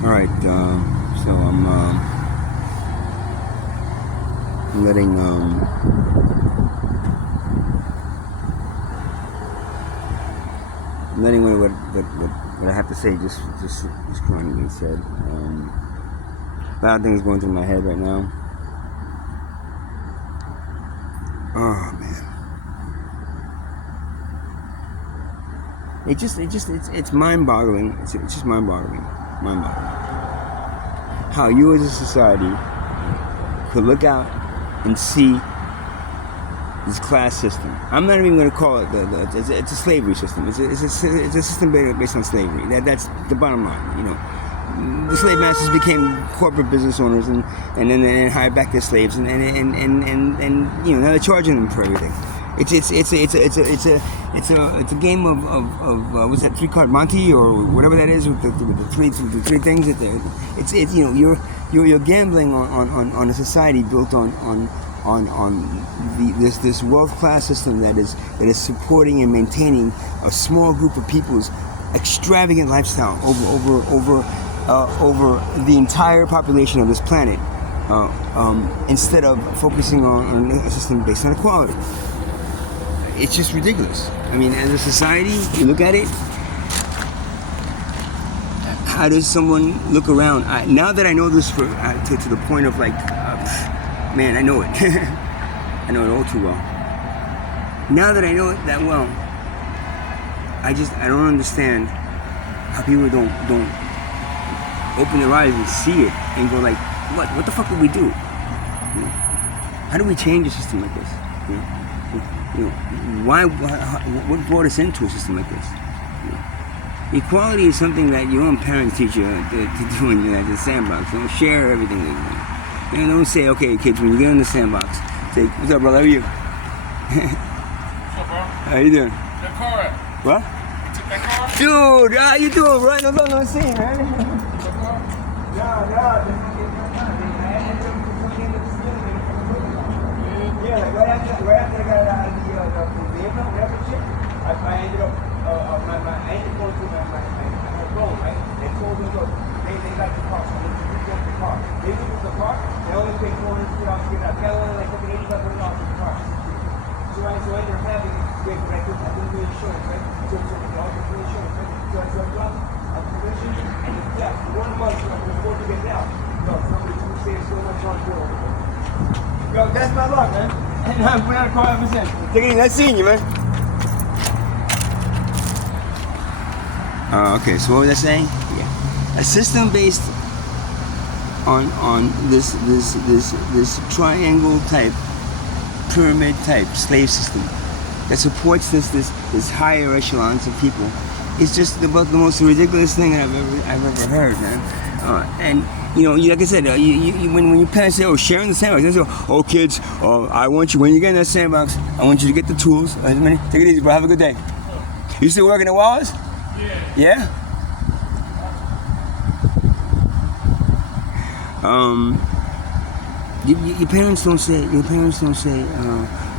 All right, so I'm letting what I have to say just currently being said. A lot of things going through my head right now. Oh man, it's mind-boggling. It's just mind-boggling. How you as a society could look out and see this class system. I'm not even going to call it it's a slavery system. It's a system based on slavery. That's the bottom line. You know, the slave masters became corporate business owners and then hired back their slaves and you know, now they're charging them for everything. It's a game of what's that, 3-card Monte or whatever that is with the three things that it's you know, you're gambling on a society built on this world class system that is supporting and maintaining a small group of people's extravagant lifestyle over the entire population of this planet, instead of focusing on a system based on equality. It's just ridiculous. I mean, as a society, you look at it, how does someone look around? Now that I know this to the point of like, man, I know it. I know it all too well. Now that I know it that well, I don't understand how people don't open their eyes and see it and go like, what the fuck did we do? You know? How do we change a system like this? You know, what brought us into a system like this? You know? Equality is something that your own parents teach you to do in the sandbox. Don't share everything with you. You know, don't say, okay, kids, when you get in the sandbox, say, what's up, brother? How are you? What's up, bro? How you doing? That car at? What? You took that car? Dude, how you doing, bro? No scene, man. That car? Yeah, like right after I got out of the vehicle, whatever shit, I ended up, I ended up going through my phone, right? They told me, look, they got the car, so they took the car. They took the car, they only paid $400 to get out. They only like fucking $85 for the car. So I ended up having, but I couldn't do insurance, right? So I was doing insurance, right? So I dropped a commission, and yeah, 1 month, so I could afford to get down. So somebody would save so much on board. Yo, that's my luck, man. And I've been on a car ever since. Take it easy, nice seeing you, man. Okay, so what was I saying? Yeah. A system based on this triangle type, pyramid type slave system that supports this higher echelons of people is just about the most ridiculous thing I've ever heard, man. And you know, like I said, when your parents say, "Oh, sharing the sandbox," they say, "Oh, kids, I want you when you get in that sandbox, I want you to get the tools. Take it easy, bro. Have a good day." You still working at Wallace? Yeah. Your parents don't say.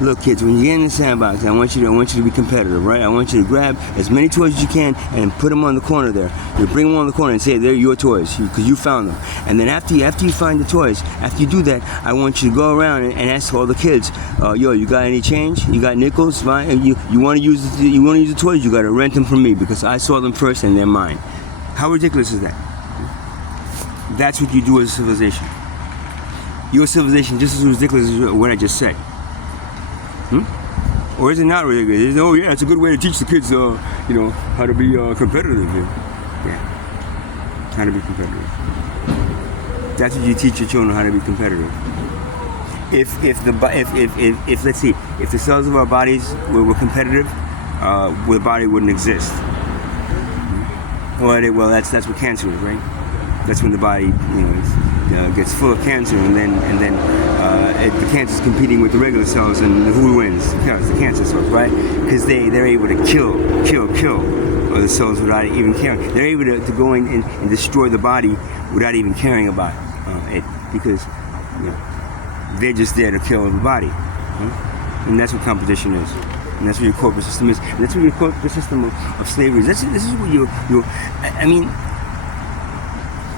Look, kids, when you get in the sandbox, I want you to be competitive, right? I want you to grab as many toys as you can and put them on the corner there. You bring them on the corner and say they're your toys because you found them. And then after you find the toys, after you do that, I want you to go around and ask all the kids, yo, you got any change? You got nickels? You want to use the toys? You got to rent them from me because I saw them first and they're mine. How ridiculous is that? That's what you do as a civilization. Your civilization just as ridiculous as what I just said. Or is it not ridiculous? Oh yeah, it's a good way to teach the kids, you know, how to be competitive. Yeah, how to be competitive. That's what you teach your children, how to be competitive. If let's see, if the cells of our bodies were competitive, the body wouldn't exist. Well, that's what cancer is, right? That's when the body, you know, gets full of cancer, and then the cancer is competing with the regular cells, and who wins? Yeah, it's the cancer cells, right? Because they're able to kill the cells without even caring. They're able to go in and destroy the body without even caring about it, because you know, they're just there to kill the body, and that's what competition is. And that's what your corporate system is. And that's what your corporate system of slavery is. This is what you. I mean.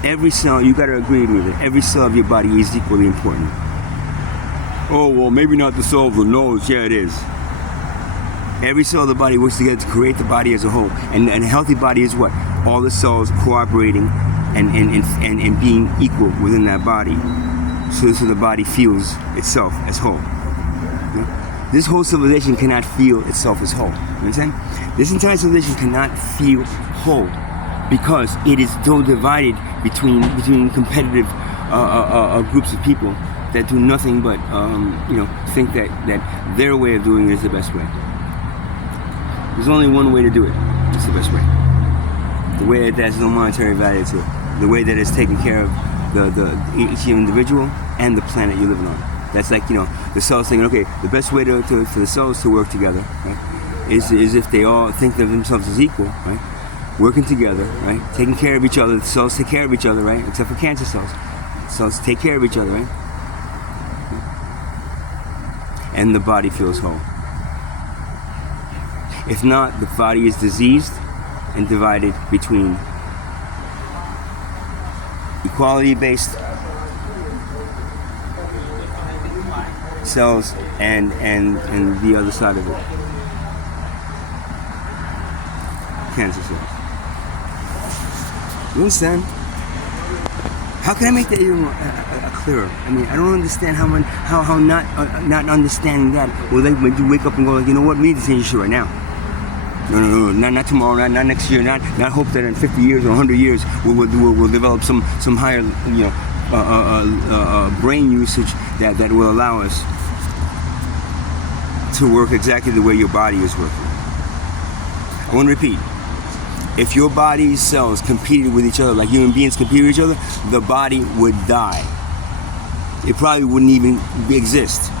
every cell, you gotta agree with me that every cell of your body is equally important. Oh, well, maybe not the cell of the nose. Yeah, it is. Every cell of the body works together to create the body as a whole. And a healthy body is what? All the cells cooperating and being equal within that body. So the body feels itself as whole. You know? This whole civilization cannot feel itself as whole. You understand? This entire civilization cannot feel whole because it is so divided between competitive groups of people that do nothing but think that their way of doing it is the best way. There's only one way to do it. It's the best way. The way that has no monetary value to it. The way that is taking care of each individual and the planet you're living on. That's like, the cells thinking, okay, the best way for the cells to work together, right, is if they all think of themselves as equal, right? Working together, right? Taking care of each other. The cells take care of each other, right? Except for cancer cells. Cells take care of each other, right? And the body feels whole. If not, the body is diseased and divided between equality-based cells and the other side of it, cancer cells. You understand? How can I make that even clearer? I mean, I don't understand how not understanding that will make you wake up and go, like, you know what, we need to change this shit right now. No, not tomorrow, not next year, not hope that in 50 years or 100 years we'll develop some higher brain usage that will allow us to work exactly the way your body is working. I want to repeat. If your body's cells competed with each other like human beings compete with each other, the body would die. It probably wouldn't even exist.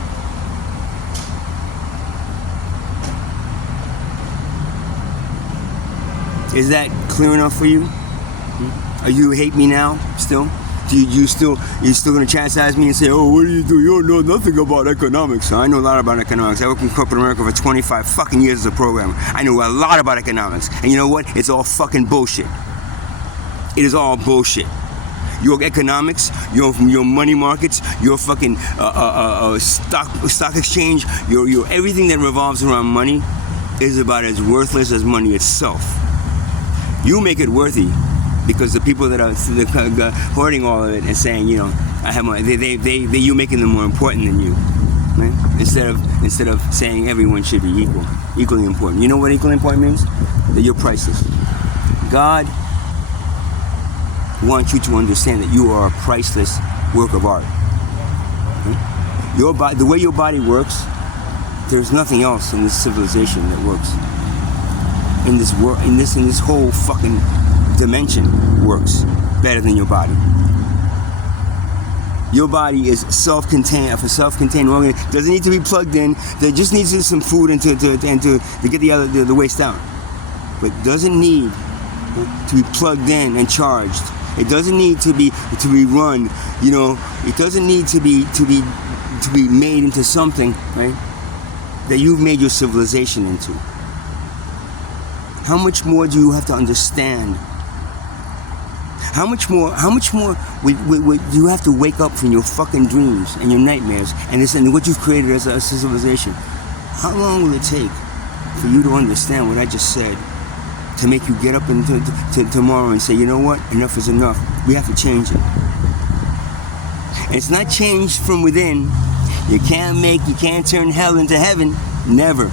Is that clear enough for you? Are you hate me now still? You're still gonna chastise me and say, oh, what do? You don't know nothing about economics. I know a lot about economics. I worked in corporate America for 25 fucking years as a programmer. I know a lot about economics. And you know what? It's all fucking bullshit. It is all bullshit. Your economics, your money markets, your fucking stock exchange, your everything that revolves around money is about as worthless as money itself. You make it worthy because the people that are hoarding all of it and saying, I have money, you making them more important than you, right? Instead of saying everyone should be equally important. You know what equally important means? That you're priceless. God wants you to understand that you are a priceless work of art. Right? The way your body works, there's nothing else in this civilization that works. In this world, in this whole fucking dimension works better than your body. Your body is self-contained. If a self-contained organ doesn't need to be plugged in, there just needs some food and to get the waste out. But doesn't need to be plugged in and charged. It doesn't need to be run. It doesn't need to be made into something, right? That you've made your civilization into. How much more do you have to understand? How much more do you have to wake up from your fucking dreams and your nightmares and what you've created as a civilization? How long will it take for you to understand what I just said to make you get up into tomorrow and say, you know what, enough is enough. We have to change it. And it's not changed from within. You can't turn hell into heaven. Never.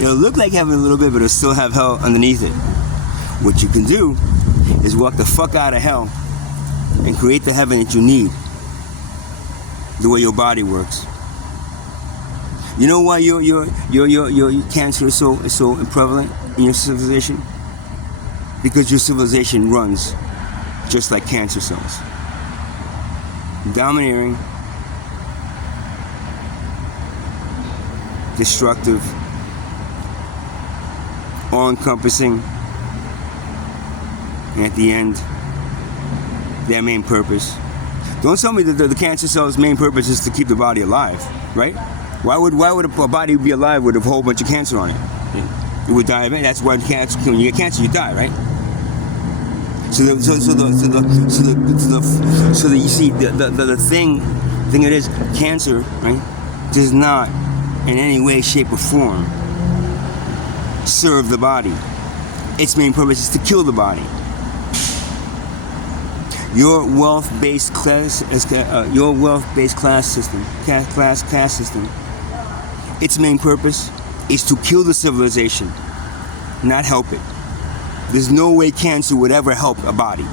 It'll look like heaven a little bit, but it'll still have hell underneath it. What you can do is walk the fuck out of hell and create the heaven that you need. The way your body works. You know why your cancer is so prevalent in your civilization? Because your civilization runs just like cancer cells. Domineering, destructive, all-encompassing, and at the end, their main purpose. Don't tell me that the cancer cell's main purpose is to keep the body alive, right? Why would a body be alive with a whole bunch of cancer on it? It would die of it. That's why when you get cancer, you die, right? You see the thing it is, cancer, right, does not in any way, shape, or form serve the body. Its main purpose is to kill the body. Your wealth-based class system, its main purpose is to kill the civilization, not help it. There's no way cancer would ever help a body,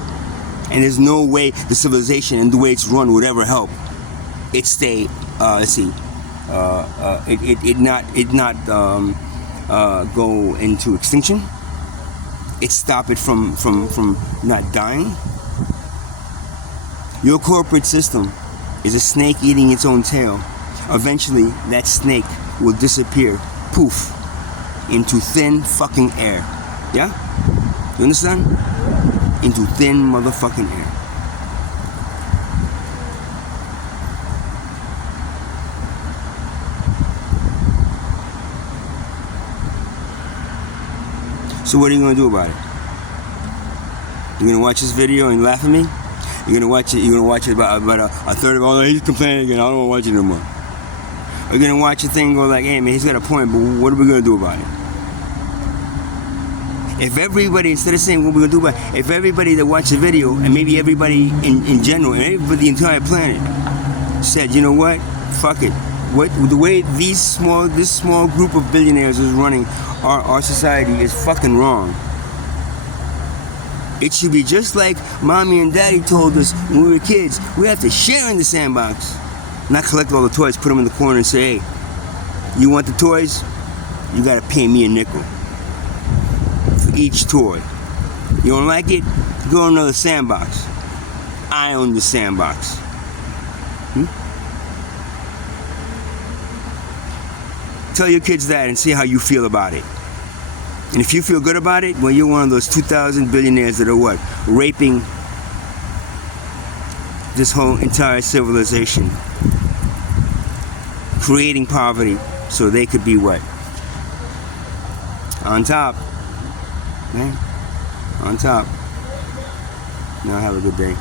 and there's no way the civilization and the way it's run would ever help it stay. It not go into extinction. It stop it from not dying. Your corporate system is a snake eating its own tail. Eventually, that snake will disappear, poof, into thin fucking air. Yeah? You understand? Into thin motherfucking air. So what are you going to do about it? You're going to watch this video and laugh at me? You're going to watch it about a third of all, he's complaining again, I don't want to watch it no more. Or you're going to watch the thing and go like, hey man, he's got a point, but what are we going to do about it? If everybody, instead of saying what we're going to do about it, if everybody that watched the video, and maybe everybody in general, and everybody, the entire planet, said, you know what, fuck it. The way this small group of billionaires is running our society is fucking wrong. It should be just like mommy and daddy told us when we were kids. We have to share in the sandbox. Not collect all the toys, put them in the corner and say, hey, you want the toys? You gotta pay me a nickel for each toy. You don't like it? Go in another sandbox. I own the sandbox. Tell your kids that and see how you feel about it. And if you feel good about it, well, you're one of those 2,000 billionaires that are what? Raping this whole entire civilization. Creating poverty so they could be what? On top. Man. On top. Now have a good day.